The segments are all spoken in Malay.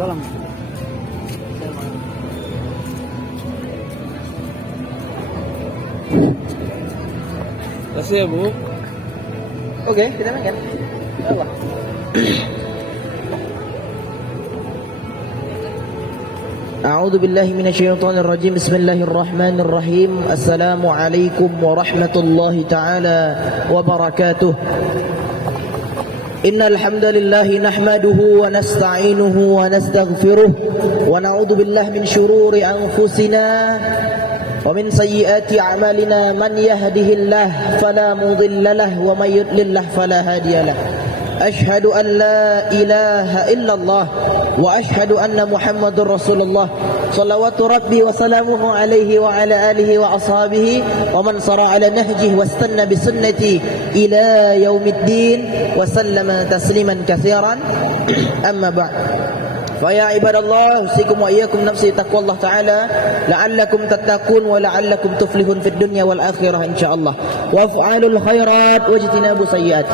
Tolong. Kasih ya, Bu. Oke, kita makan. Allah. A'udzu billahi minasyaitonir rajim. Bismillahirrahmanirrahim. Assalamualaikum warahmatullahi taala wabarakatuh. Innal hamdalillah nahmaduhu wa nasta'inuhu wa nastaghfiruh wa na'udzu billahi min shururi anfusina wa min sayyiati a'malina. Man yahdihillahu fala mudilla lahu wa may yudlil fala hadiya lahu. Ashhadu an la ilaha illallah wa ashhadu anna Muhammadur Rasulullah. Salawatu Rabbi wa salamuhu alaihi wa ala alihi wa ashabihi wa man sara ala nahjihi wastanna bi sunnati ila yaumiddin wa sallama tasliman katsiran. Amma ba'd. Fa ya ibadallah, usikum wa iyyakum nafsi taqwallah ta'ala la'allakum tattaqun wa la'allakum tuflihun fid dunya wal akhirah insyaallah. Wa af'alul khairat wajtinabu sayyi'at.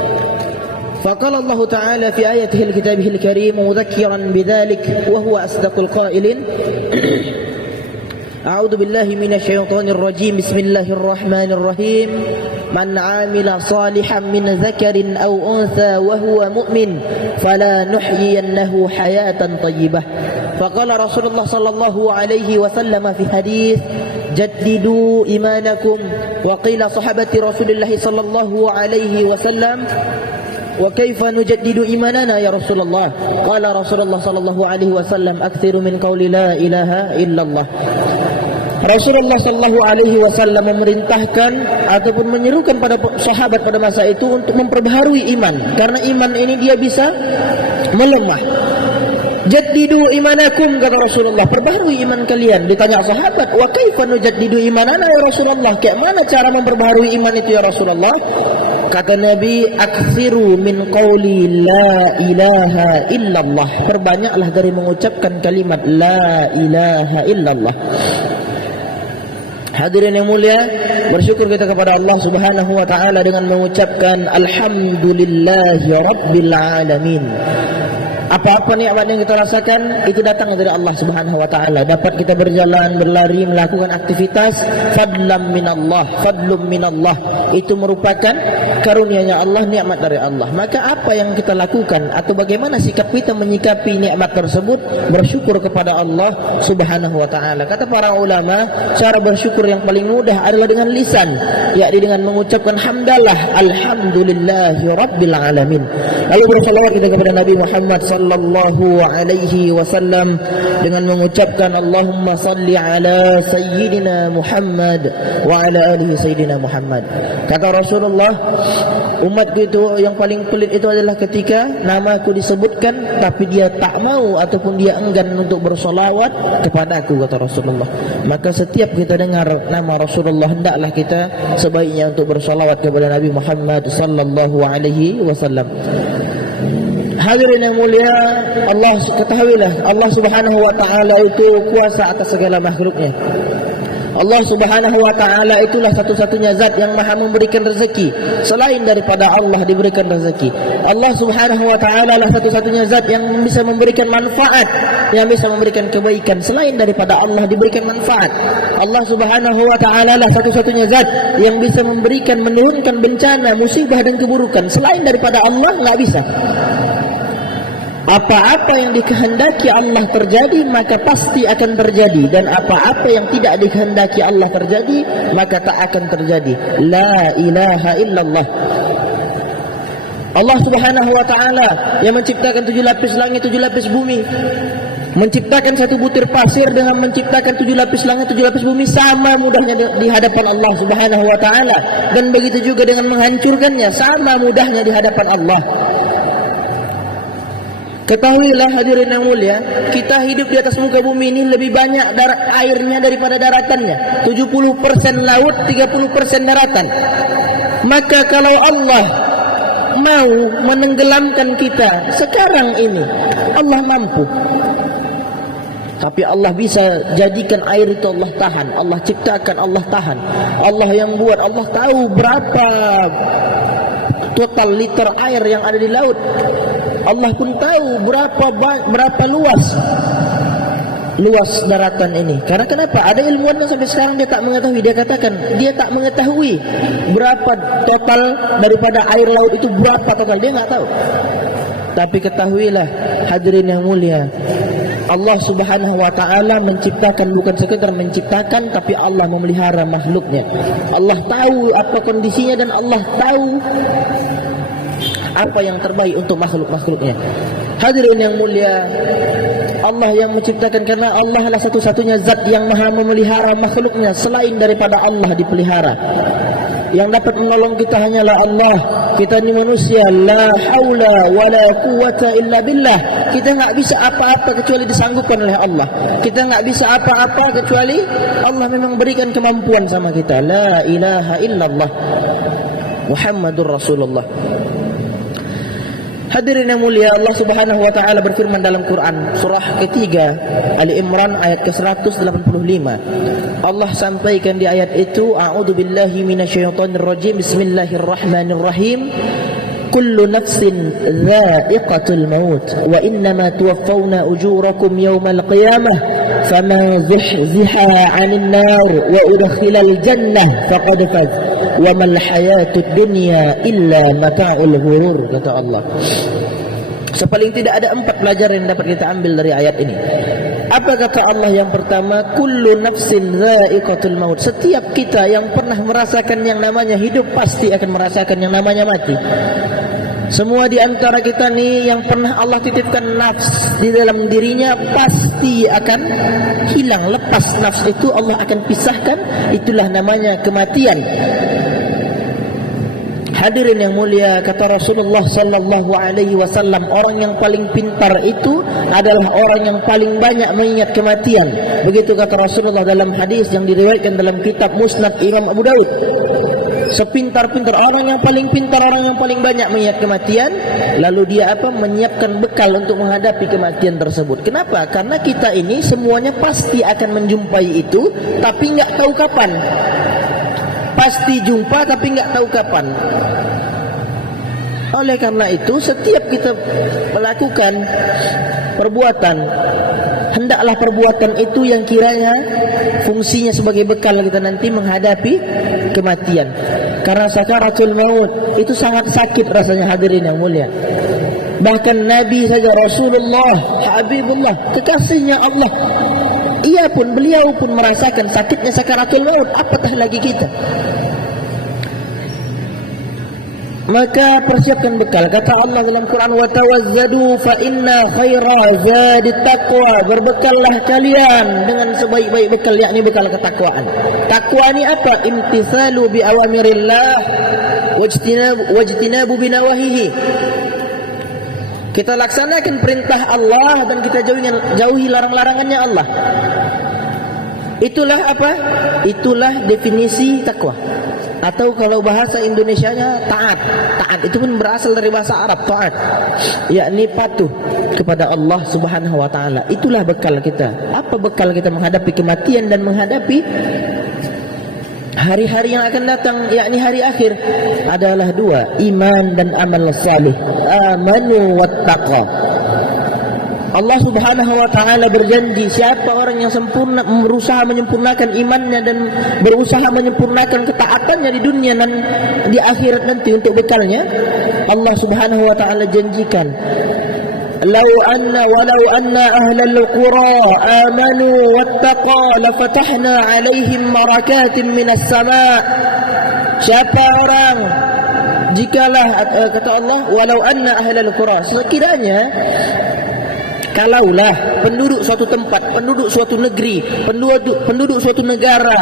فقال الله تعالى في آيته الكتابه الكريم مذكرا بذلك وهو أصدق القائلين أعوذ بالله من الشيطان الرجيم بسم الله الرحمن الرحيم من عامل صالحا من ذكر أو أنثى وهو مؤمن فلا نحيينه حياة طيبة. فقال رسول الله صلى الله عليه وسلم في حديث جددوا إيمانكم. وقيل صحابة رسول الله صلى الله عليه وسلم وكيف نجدد إيماننا يا رسول الله؟ قال رسول الله صلى الله عليه وسلم أكثر من قول لا إله إلا الله. Rasulullah sallallahu alaihi wasallam memerintahkan ataupun menyerukan pada sahabat pada masa itu untuk memperbaharui iman, karena iman ini dia bisa melemah. Jaddidu imanakum, kata Rasulullah, perbaharui iman kalian. Ditanya sahabat, wa kaifa nujaddidu imanana ya Rasulullah? Kayak mana cara memperbaharui iman itu ya Rasulullah? Kata Nabi, aksiru min qawli la ilaha illallah. Perbanyaklah dari mengucapkan kalimat la ilaha illallah. Hadirin yang mulia, bersyukur kita kepada Allah Subhanahu wa taala dengan mengucapkan alhamdulillahi rabbil alamin. Apa-apa nikmat yang kita rasakan itu datang dari Allah Subhanahu wa taala. Dapat kita berjalan, berlari, melakukan aktivitas, fadlam minallah. Itu merupakan karunia-Nya Allah, nikmat dari Allah. Maka apa yang kita lakukan atau bagaimana sikap kita menyikapi nikmat tersebut? Bersyukur kepada Allah Subhanahu wa taala. Kata para ulama, cara bersyukur yang paling mudah adalah dengan lisan, yakni dengan mengucapkan hamdalah, alhamdulillahi rabbil alamin. Lalu bersalawat kita kepada Nabi Muhammad sallallahu alaihi wasallam dengan mengucapkan Allahumma salli ala sayyidina Muhammad wa ala alihi sayyidina Muhammad. Kata Rasulullah, umatku itu yang paling pelit itu adalah ketika namaku disebutkan tapi dia tak mau ataupun dia enggan untuk bersolawat kepada aku, kata Rasulullah. Maka setiap kita dengar nama Rasulullah, hendaklah kita sebaiknya untuk bersolawat kepada Nabi Muhammad sallallahu alaihi wasallam. Hadirin yang mulia, Allah ketahuilah, Allah Subhanahu wa taala itu kuasa atas segala makhluknya. Allah Subhanahu wa taala itulah satu-satunya zat yang Maha memberikan rezeki. Selain daripada Allah diberikan rezeki. Allah Subhanahu wa taala lah satu-satunya zat yang bisa memberikan manfaat, yang bisa memberikan kebaikan. Selain daripada Allah diberikan manfaat. Allah Subhanahu wa taala lah satu-satunya zat yang bisa memberikan, menurunkan bencana, musibah dan keburukan. Selain daripada Allah enggak bisa. Apa-apa yang dikehendaki Allah terjadi maka pasti akan terjadi, dan apa-apa yang tidak dikehendaki Allah terjadi maka tak akan terjadi. La ilaha illallah. Allah Subhanahu wa taala yang menciptakan 7 lapis langit, 7 lapis bumi, menciptakan satu butir pasir dengan menciptakan 7 lapis langit, 7 lapis bumi, sama mudahnya di hadapan Allah Subhanahu wa taala, dan begitu juga dengan menghancurkannya sama mudahnya di hadapan Allah. Ketahuilah hadirin yang mulia, kita hidup di atas muka bumi ini lebih banyak airnya daripada daratannya. 70% laut, 30% daratan. Maka kalau Allah mau menenggelamkan kita sekarang ini, Allah mampu. Tapi Allah bisa jadikan air itu Allah tahan. Allah ciptakan, Allah tahan. Allah yang buat, Allah tahu berapa total liter air yang ada di laut. Allah pun tahu berapa luas daratan ini. Karena kenapa? Ada ilmuwan yang sampai sekarang dia tak mengetahui. Dia katakan dia tak mengetahui berapa total daripada air laut itu, berapa total, dia enggak tahu. Tapi ketahuilah hadirin yang mulia, Allah Subhanahu wa taala menciptakan, bukan sekedar menciptakan, tapi Allah memelihara makhluknya. Allah tahu apa kondisinya dan Allah tahu apa yang terbaik untuk makhluk-makhluknya. Hadirin yang mulia, Allah yang menciptakan, karena Allah adalah satu-satunya zat yang maha memelihara makhluknya. Selain daripada Allah dipelihara, yang dapat menolong kita hanyalah Allah. Kita ni manusia, la haula wala quwata illa billah. Kita enggak bisa apa-apa kecuali disanggupkan oleh Allah. Kita enggak bisa apa-apa kecuali Allah memang berikan kemampuan sama kita. La ilaha illallah Muhammadur Rasulullah. Hadirin yang mulia, Allah Subhanahu wa taala berfirman dalam Quran surah ketiga Ali Imran ayat ke-185. Allah sampaikan di ayat itu, a'udzu billahi minasyaitonir rajim, bismillahirrahmanirrahim. Kullu nafsin dha'iqatul maut wa innama tuwaffawna ujurakum yawmal qiyamah faman zuhziha 'anil nar wa udkhilal jannah faqad faz wa mal hayatud dunya illa mata'ul ghurur, kata Allah. Sepaling tidak ada 4 pelajaran yang dapat kita ambil dari ayat ini. Apa kata Allah yang pertama? Kullu nafsin dha'iqatul maut. Setiap kita yang pernah merasakan yang namanya hidup pasti akan merasakan yang namanya mati. Semua di antara kita ni yang pernah Allah titipkan nafs di dalam dirinya pasti akan hilang. Lepas nafs itu Allah akan pisahkan. Itulah namanya kematian. Hadirin yang mulia, kata Rasulullah sallallahu alaihi wasallam, orang yang paling pintar itu adalah orang yang paling banyak mengingat kematian. Begitu kata Rasulullah dalam hadis yang diriwayatkan dalam kitab Musnad Imam Abu Daud. Sepintar-pintar orang yang paling pintar, orang yang paling banyak mengingat kematian. Lalu dia menyiapkan bekal untuk menghadapi kematian tersebut. Kenapa? Karena kita ini semuanya pasti akan menjumpai itu, tapi enggak tahu kapan. Pasti jumpa tapi enggak tahu kapan. Oleh karena itu, setiap kita melakukan perbuatan, hendaklah perbuatan itu yang kiranya fungsinya sebagai bekal kita nanti menghadapi kematian. Karena sakaratul maut itu sangat sakit rasanya, hadirin yang mulia. Bahkan Nabi saja, Rasulullah, Habibullah, kekasihnya Allah, beliau pun merasakan sakitnya sakaratul maut, apatah lagi kita. Maka persiapkan bekal. Kata Allah dalam Quran, wa tawazzadu fa inna khaira zadit taqwa. Berbekallah kalian dengan sebaik-baik bekal, yakni bekal ketakwaan. Takwa ni apa? Imtithalu bi awamirillah wajtinabu bi nawahihi. Kita laksanakan perintah Allah dan kita jauhi larang-larangannya Allah. Itulah apa? Itulah definisi takwa. Atau kalau bahasa Indonesianya taat. Taat itu pun berasal dari bahasa Arab, taat, yakni patuh kepada Allah Subhanahu wa taala. Itulah bekal kita. Apa bekal kita menghadapi kematian dan menghadapi hari-hari yang akan datang, yakni hari akhir? Adalah 2, iman dan amal salih. Amanu wattaqwa. Allah Subhanahu wa taala berjanji, siapa orang yang sempurna, berusaha menyempurnakan imannya dan berusaha menyempurnakan ketaatannya di dunia dan di akhirat nanti untuk bekalnya, Allah Subhanahu wa taala janjikan, walau anna ahlal qura amanu wattaqa lafatahna alaihim marakatin minas sama'. Siapa orang, jikalah, kata Allah, walau anna ahlal qura, sekiranya kalaulah penduduk suatu tempat, penduduk suatu negeri, penduduk suatu negara,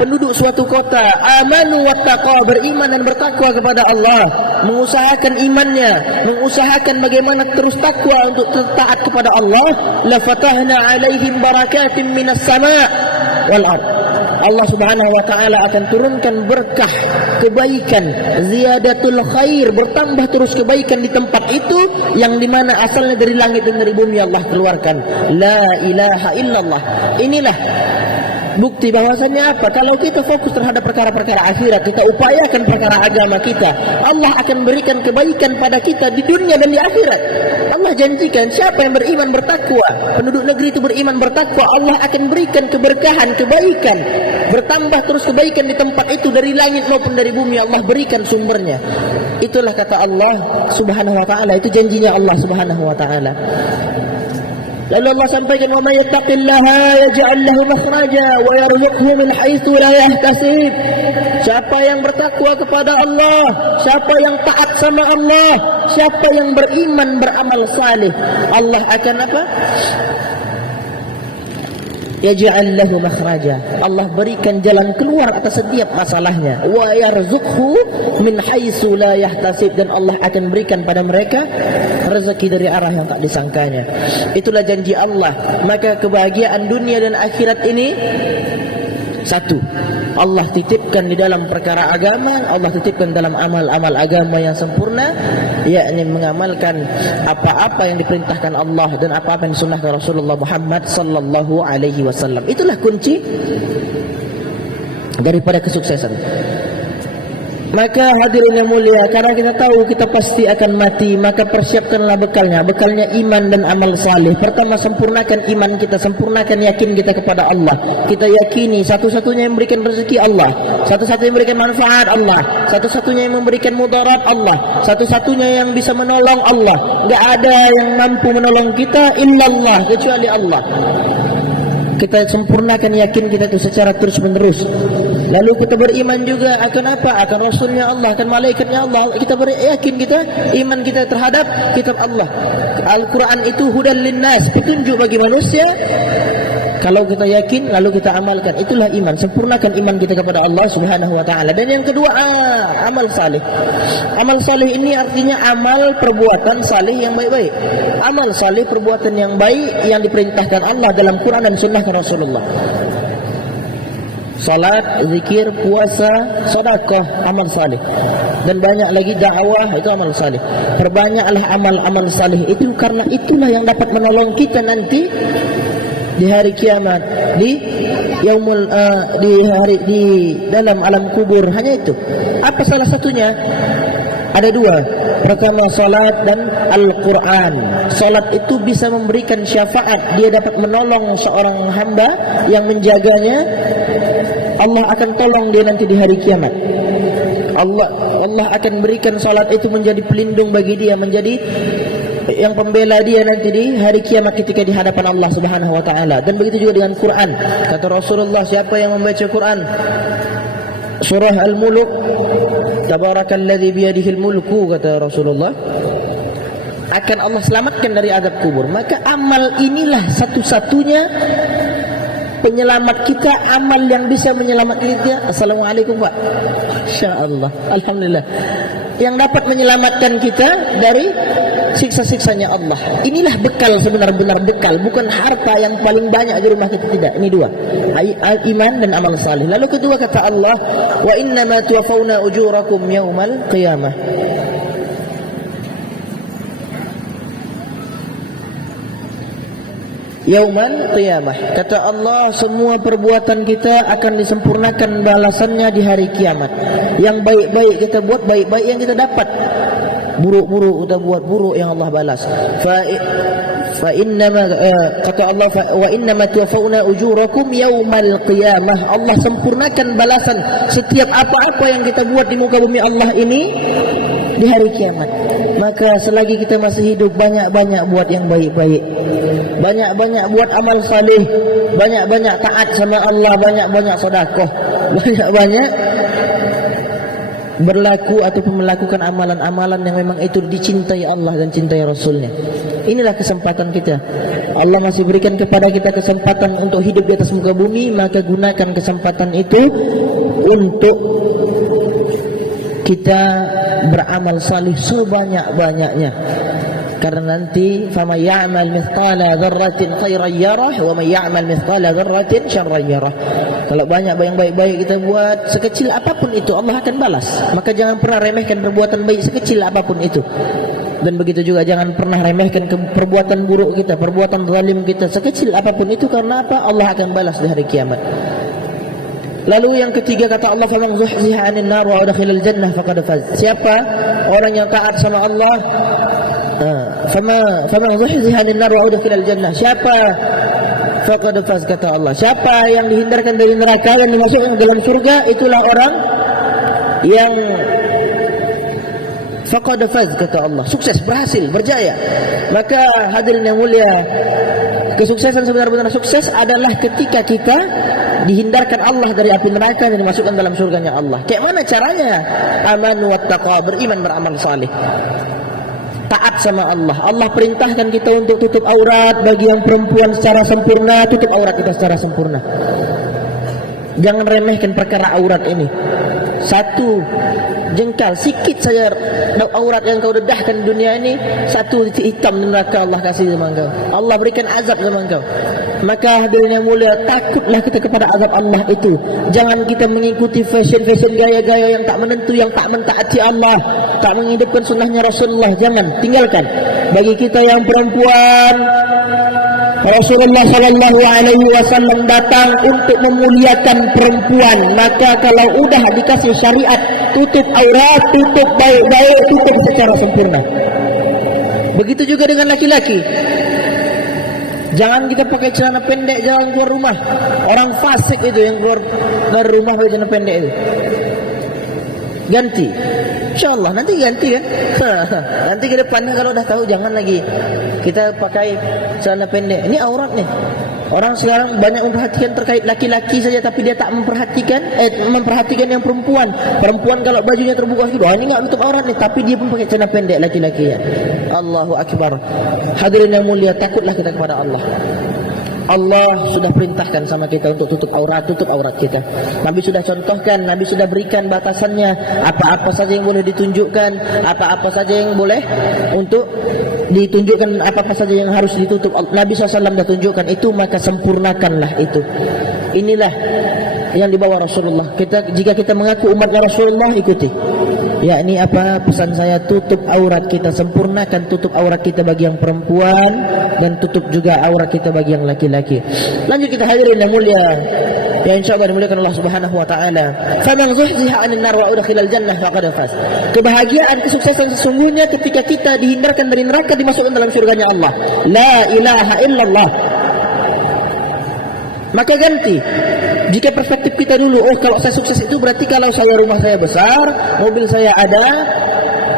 penduduk suatu kota, amanu wattaqa, beriman dan bertakwa kepada Allah, mengusahakan imannya, mengusahakan bagaimana terus takwa untuk taat kepada Allah, la fatahna alaihim barakatim minas sama' wal ard. Allah Subhanahu wa taala akan turunkan berkah, kebaikan, ziyadatul khair, bertambah terus kebaikan di tempat itu yang dimana asalnya dari langit dan dari bumi Allah keluarkan. La ilaha illallah. Inilah Bukti bahwasannya apa? Kalau kita fokus terhadap perkara-perkara akhirat, kita upayakan perkara agama kita, Allah akan berikan kebaikan pada kita di dunia dan di akhirat. Allah janjikan siapa yang beriman bertakwa, penduduk negeri itu beriman bertakwa, Allah akan berikan keberkahan, kebaikan, bertambah terus kebaikan di tempat itu dari langit maupun dari bumi. Allah berikan sumbernya. Itulah kata Allah Subhanahu wa taala, itu janjinya Allah Subhanahu wa taala. Lalu Allah sampaikan, "Wa may yattaqillaha yaj'al lahu makhraja wa yarzuqhu min haitsu la yahtasib." Siapa yang bertakwa kepada Allah, siapa yang taat sama Allah, siapa yang beriman beramal saleh, Allah akan apa? Yaj'al lahu makhraja. Allah berikan jalan keluar atas setiap masalahnya. Wa yarzuqhu min haitsu la yahtasib, dan Allah akan berikan pada mereka rezeki dari arah yang tak disangkanya. Itulah janji Allah. Maka kebahagiaan dunia dan akhirat ini satu, Allah titipkan di dalam perkara agama, Allah titipkan dalam amal-amal agama yang sempurna, yakni mengamalkan apa-apa yang diperintahkan Allah dan apa-apa yang disunnahkan Rasulullah Muhammad sallallahu alaihi wasallam. Itulah kunci daripada kesuksesan. Maka hadirin yang mulia, karena kita tahu kita pasti akan mati, maka persiapkanlah bekalnya, bekalnya iman dan amal saleh. Pertama, sempurnakan iman kita, sempurnakan yakin kita kepada Allah. Kita yakini satu-satunya yang memberikan rezeki Allah, satu-satunya yang memberikan manfaat Allah, satu-satunya yang memberikan mudarat Allah, satu-satunya yang bisa menolong Allah. Enggak ada yang mampu menolong kita illallah, kecuali Allah. Kita sempurnakan yakin kita itu secara terus menerus. Lalu kita beriman juga akan apa? Akan Rasulnya Allah, akan malaikatnya Allah. Kita yakin kita, iman kita terhadap kitab Allah. Al-Quran itu hudan linnas, petunjuk bagi manusia. Kalau kita yakin, lalu kita amalkan, itulah iman. Sempurnakan iman kita kepada Allah Subhanahu wa taala. Dan yang kedua, amal saleh. Amal saleh ini artinya amal perbuatan saleh yang baik-baik. Amal saleh perbuatan yang baik yang diperintahkan Allah dalam Quran dan sunnah Rasulullah. Salat, zikir, puasa, sedekah, amal saleh. Dan banyak lagi dakwah, itu amal saleh. Perbanyaklah amal-amal saleh itu, karena itulah yang dapat menolong kita nanti di hari kiamat, di yaumul di dalam alam kubur. Hanya itu. Apa salah satunya? Ada dua. Pertama, salat dan Al-Quran. Salat itu bisa memberikan syafaat. Dia dapat menolong seorang hamba yang menjaganya. Allah akan tolong dia nanti di hari kiamat. Allah akan berikan salat itu menjadi pelindung bagi dia, menjadi yang pembela dia nanti di hari kiamat ketika di hadapan Allah Subhanahu wa taala. Dan begitu juga dengan Quran. Kata Rasulullah, siapa yang membaca Quran surah Al-Mulk, tabarakalladzi biyadihil mulku, kata Rasulullah, akan Allah selamatkan dari azab kubur. Maka amal inilah satu-satunya penyelamat kita, amal yang bisa menyelamatkan kita. Assalamualaikum Pak. Insyaallah, alhamdulillah, yang dapat menyelamatkan kita dari siksa-siksanya Allah. Inilah bekal, sebenar-benar bekal, bukan harta yang paling banyak di rumah kita, tidak. Ini dua, iman dan amal saleh. Lalu kedua, kata Allah, wa innama tuwaffawna ujurakum yaumal qiyamah. Yaumal qiyamah, kata Allah, semua perbuatan kita akan disempurnakan balasannya di hari kiamat. Yang baik-baik kita buat, baik-baik yang kita dapat. Buruk-buruk kita buat, buruk yang Allah balas. Fa innama, kata Allah, wa innama tuwaffawna ujurakum yaumal qiyamah. Allah sempurnakan balasan setiap apa-apa yang kita buat di muka bumi Allah ini di hari kiamat. Maka selagi kita masih hidup, banyak-banyak buat yang baik-baik, banyak-banyak buat amal saleh, banyak-banyak taat sama Allah, banyak-banyak sedekah, banyak-banyak berlaku ataupun melakukan amalan-amalan yang memang itu dicintai Allah dan cintai Rasulnya. Inilah kesempatan kita. Allah masih berikan kepada kita kesempatan untuk hidup di atas muka bumi, maka gunakan kesempatan itu untuk kita beramal salih sebanyak-banyaknya. Karena nanti faman ya'mal mithqala dzarratin khairan yarah wa man ya'mal mithqala dzarratin syarran yarah. Kalau banyak yang baik-baik kita buat, sekecil apapun itu Allah akan balas. Maka jangan pernah remehkan perbuatan baik sekecil apapun itu. Dan begitu juga jangan pernah remehkan perbuatan buruk kita, perbuatan zalim kita, sekecil apapun itu. Karena apa? Allah akan balas di hari kiamat. Lalu yang ketiga kata Allah, faman zuhziha 'anil nar wa udkhilal jannah faqad faz. Siapa orang yang taat sama Allah, faman zuhziha 'anil nar wa udkhilal jannah. Siapa faqad faz kata Allah. Siapa yang dihindarkan dari neraka dan dimasukkan ke dalam surga, itulah orang yang faqad faz kata Allah. Sukses, berhasil, berjaya. Maka hadirin yang mulia, kesuksesan sebenar-benar sukses adalah ketika kita dihindarkan Allah dari api neraka dan dimasukkan dalam surganya Allah. Kayak mana caranya? Amanu wattaqwa, beriman, beramal saleh, taat sama Allah. Allah perintahkan kita untuk tutup aurat bagi yang perempuan secara sempurna, tutup aurat kita secara sempurna. Jangan remehkan perkara aurat ini. Satu jengkal sikit saja aurat yang kau dedahkan di dunia ini, satu titik hitam di neraka Allah kasih sama kau. Allah berikan azab sama kau. Maka hadirin yang mulia, takutlah kita kepada azab Allah itu. Jangan kita mengikuti fashion-fashion, gaya-gaya yang tak menentu, yang tak mentaati Allah, tak menghidupkan sunnahnya Rasulullah. Jangan, tinggalkan. Bagi kita yang perempuan, Rasulullah sallallahu alaihi wasallam datang untuk memuliakan perempuan. Maka kalau udah dikasih syariat tutup aurat, tutup baik-baik, tutup secara sempurna. Begitu juga dengan laki-laki. Jangan kita pakai celana pendek jalan keluar rumah. Orang fasik itu yang keluar dari rumah pakai celana pendek itu. Ganti. InsyaAllah nanti ganti kan. Nanti ke depannya kalau dah tahu, jangan lagi kita pakai celana pendek. Ini aurat nih. Orang sekarang banyak memperhatikan terkait laki-laki saja, tapi dia tak memperhatikan yang perempuan. Perempuan kalau bajunya terbuka sudah, ini enggak tutup aurat nih, tapi dia pun pakai celana pendek laki-lakinya. Allahu akbar. Hadirin yang mulia, takutlah kita kepada Allah. Allah sudah perintahkan sama kita untuk tutup aurat kita. Nabi sudah contohkan, Nabi sudah berikan batasannya, apa-apa saja yang boleh ditunjukkan, apa-apa saja yang boleh untuk ditunjukkan, apa-apa saja yang harus ditutup. Nabi SAW sudah tunjukkan itu, maka sempurnakanlah itu. Inilah yang dibawa Rasulullah. Jika kita mengaku umatnya Rasulullah, ikuti. Yakni apa pesan saya, tutup aurat kita, sempurnakan tutup aurat kita bagi yang perempuan dan tutup juga aurat kita bagi yang laki-laki. Lanjut kita hadirin yang mulia, ya insyaallah dimuliakan Allah Subhanahu wa taala. Faman zuhziha 'anil nar wa udkhilal jannah faqad faz. Kebahagiaan, kesuksesan sesungguhnya ketika kita dihindarkan dari neraka, dimasukkan dalam surganya Allah. La ilaha illallah. Maka ganti. Jika perspektif kita dulu, oh kalau saya sukses itu berarti kalau saya rumah saya besar, mobil saya ada,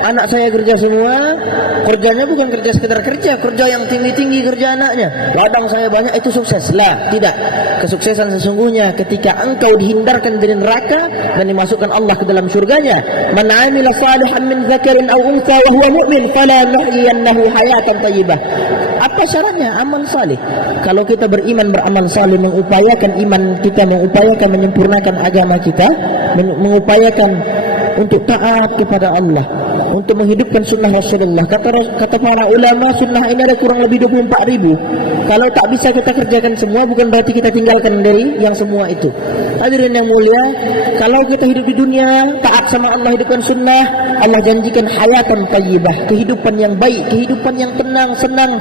anak saya kerja semua, kerjanya bukan kerja sekedar kerja yang tinggi-tinggi kerja anaknya, ladang saya banyak, itu sukses. Lah, tidak. Kesuksesan sesungguhnya ketika engkau dihindarkan dari neraka dan dimasukkan Allah ke dalam surganya. Man 'amila salihan min dzakarin aw untha wa huwa mu'min fala nuhyiyannahu hayatan thayyibah. Apa syaratnya? Amal saleh. Kalau kita beriman, beramal saleh, mengupayakan iman kita, mengupayakan menyempurnakan agama kita, mengupayakan untuk taat kepada Allah, untuk menghidupkan sunnah Rasulullah. Kata para ulama, sunnah ini ada kurang lebih 24.000. Kalau tak bisa kita kerjakan semua, bukan berarti kita tinggalkan dari yang semua itu. Hadirin yang mulia, kalau kita hidup di dunia, taat sama Allah, hidupkan sunnah, Allah janjikan hayatan thayyibah, kehidupan yang baik, kehidupan yang tenang, senang.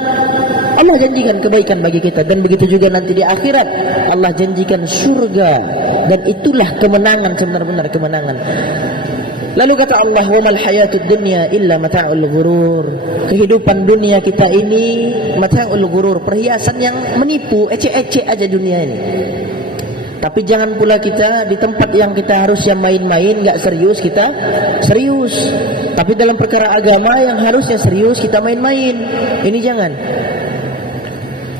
Allah janjikan kebaikan bagi kita. Dan begitu juga nanti di akhirat, Allah janjikan surga. Dan itulah kemenangan, sebenar-benar kemenangan. Lalu kata Allah, wa mal hayatud dunya illa mata'ul ghurur. Kehidupan dunia kita ini mata'ul ghurur, perhiasan yang menipu, ecek-ecek aja dunia ini. Tapi jangan pula kita di tempat yang kita harusnya main-main, enggak serius, kita serius. Tapi dalam perkara agama yang harusnya serius, kita main-main. Ini jangan.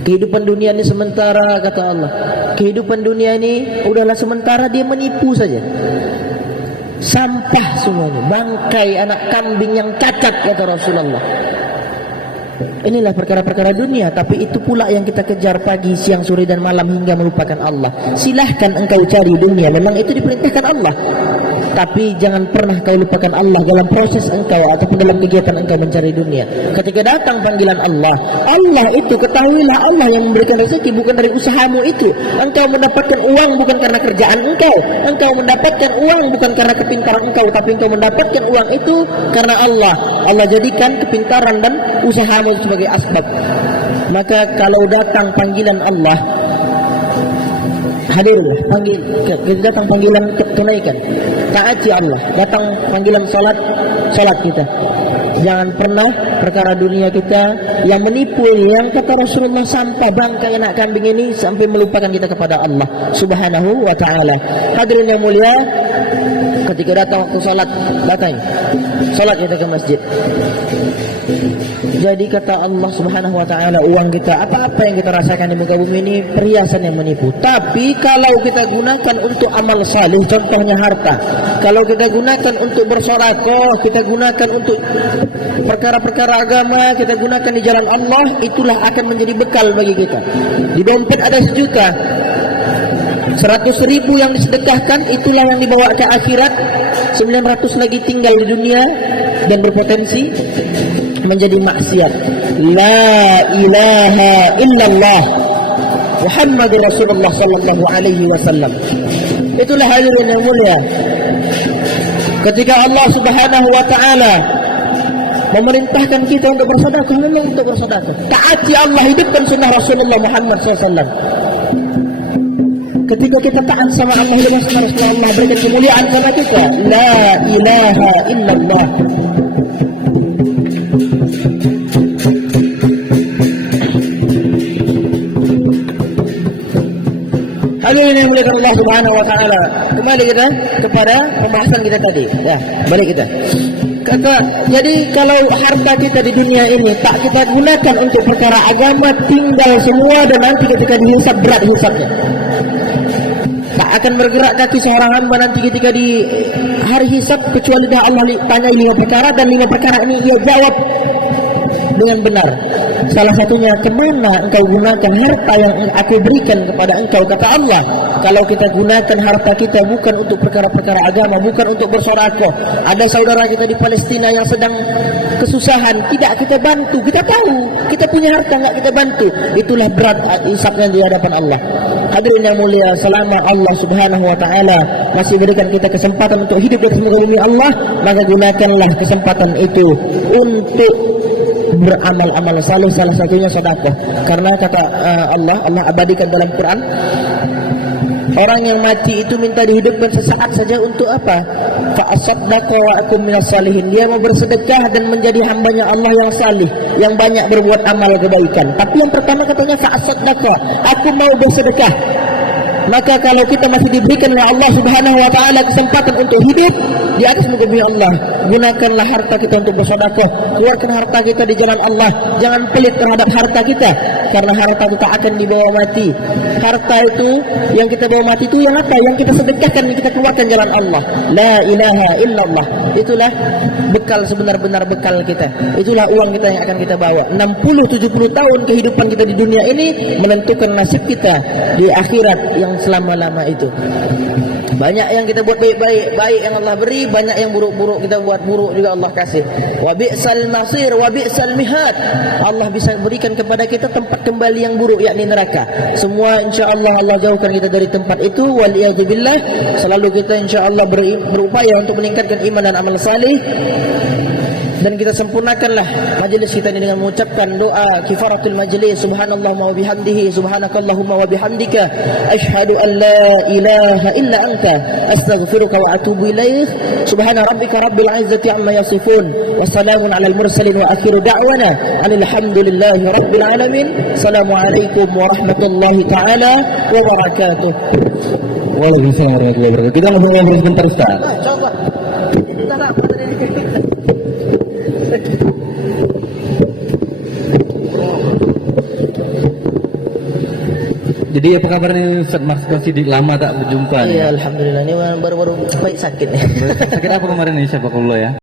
Kehidupan dunia ini sementara, kata Allah. Kehidupan dunia ini udahlah sementara, dia menipu saja. Sampah semuanya, bangkai anak kambing yang cacat, kata Rasulullah. Inilah perkara-perkara dunia, tapi itu pula yang kita kejar pagi, siang, sore dan malam hingga melupakan Allah. Silahkan engkau cari dunia, memang itu diperintahkan Allah. Tapi jangan pernah kau lupakan Allah dalam proses engkau ataupun dalam kegiatan engkau mencari dunia. Ketika datang panggilan Allah, Allah itu ketahuilah Allah yang memberikan rezeki, bukan dari usahamu itu. Engkau mendapatkan uang bukan karena kerjaan engkau. Engkau mendapatkan uang bukan karena kepintaran engkau, tapi engkau mendapatkan uang itu karena Allah. Allah jadikan kepintaran dan usahamu sebagai asbab. Maka kalau datang panggilan Allah, hadirlah, panggil, datang panggilan tunaikan, taati Allah, datang panggilan salat kita. Jangan pernah perkara dunia kita yang menipu ini, yang kata Rasulullah sampah bangkai anak kambing ini sampai melupakan kita kepada Allah Subhanahu wa ta'ala. Hadirin yang mulia, ketika datang waktu salat, datang salat kita ke masjid. Jadi kata Allah Subhanahu wa ta'ala, uang kita, apa-apa yang kita rasakan di muka bumi ini perhiasan yang menipu. Tapi kalau kita gunakan untuk amal salih, contohnya harta, kalau kita gunakan untuk bersedekah, kita gunakan untuk perkara-perkara agama, kita gunakan di jalan Allah, itulah akan menjadi bekal bagi kita. Di dompet ada 1 juta, 100.000 yang disedekahkan, itulah yang dibawa ke akhirat. 900 lagi tinggal di dunia dan berpotensi menjadi maksiat. La ilaha illallah Muhammadur Rasulullah sallallahu alaihi wasallam. Itulah hadirin yang mulia, ketika Allah Subhanahu wa ta'ala memerintahkan kita untuk bersedekah, memang untuk bersedekah. Taati Allah, hidupkan sunnah Rasulullah Muhammad SAW. Ketika kita taat sama Allah dengan sunnah Rasulullah, berikan kemuliaan kepada kita. La ilaha illallah. Hadirin yang mulia Allah Subhanahu wa ta'ala, kembali kita kepada pembahasan kita tadi. Ya, balik kita. Kata, jadi kalau harta kita di dunia ini tak kita gunakan untuk perkara agama, tinggal semua dan nanti ketika dihisab berat hisabnya. Tak akan bergerak kaki seorang hamba nanti ketika di hari hisab, kecuali dah Allah tanya 5 perkara, dan 5 perkara ini ia jawab dengan benar. Salah satunya, kemana engkau gunakan harta yang aku berikan kepada engkau, kata Allah. Kalau kita gunakan harta kita bukan untuk perkara-perkara agama, bukan untuk bersedekah. Ada saudara kita di Palestina yang sedang kesusahan, tidak kita bantu. Kita tahu kita punya harta, enggak kita bantu. Itulah berat hisabnya di hadapan Allah. Hadirin yang mulia, selama Allah Subhanahu wa ta'ala masih berikan kita kesempatan untuk hidup di muka bumi Allah, maka gunakanlah kesempatan itu untuk beramal-amal saleh, salah satunya sedekah. Karena kata Allah abadikan dalam Quran, orang yang mati itu minta dihidupkan sesaat saja untuk apa? Fa asaddaqa wa akum minas salihin. Dia mau bersedekah dan menjadi hambanya Allah yang salih, yang banyak berbuat amal kebaikan. Tapi yang pertama katanya fa asaddaqa, aku mau bersedekah. Maka kalau kita masih diberikan oleh Allah Subhanahu wa ta'ala kesempatan untuk hidup di atas muka bumi Allah, gunakanlah harta kita untuk bersedekah. Keluarkan harta kita di jalan Allah. Jangan pelit terhadap harta kita, karena harta kita akan dibawa mati. Harta itu yang kita bawa mati itu yang apa? Yang kita sedekahkan, yang kita keluarkan jalan Allah. La ilaha illallah. Itulah bekal, sebenar-benar bekal kita. Itulah uang kita yang akan kita bawa. 60-70 tahun kehidupan kita di dunia ini menentukan nasib kita di akhirat yang selama-lama itu. Banyak yang kita buat baik-baik, baik yang Allah beri, banyak yang buruk-buruk kita buat buruk juga Allah kasih. Wa bi'sal masir wa bi'sal mihad. Allah bisa berikan kepada kita tempat kembali yang buruk, yakni neraka. Semua insya-Allah Allah jauhkan kita dari tempat itu. Waliyazubillah. Selalu kita insya-Allah berupaya untuk meningkatkan iman dan amal salih. Dan kita sempurnakanlah majlis kita ini dengan mengucapkan doa kifaratul majlis. Subhanallahumma wa bihamdihi, subhanakallahumma wa bihamdika, asyhadu an la ilaha illa anta, astaghfiruka wa atubu ilaih. Subhana rabbika rabbil izzati amma yasifun, wa salamun alal mursalin, wa akhiru da'wana anil hamdulillahi rabbil alamin. Assalamualaikum warahmatullahi taala wabarakatuh. Waalaikumsalam warahmatullahi wabarakatuh. Kita ngobrol-ngobrol sebentar, Ustaz. Coba. Kita nak Jadi apa kabar nih Ustaz Mas? Sidik lama tak berjumpa. Iya, alhamdulillah ini baru-baru baik sakit. Sakit apa kemarin nih, Syafaqullah ya?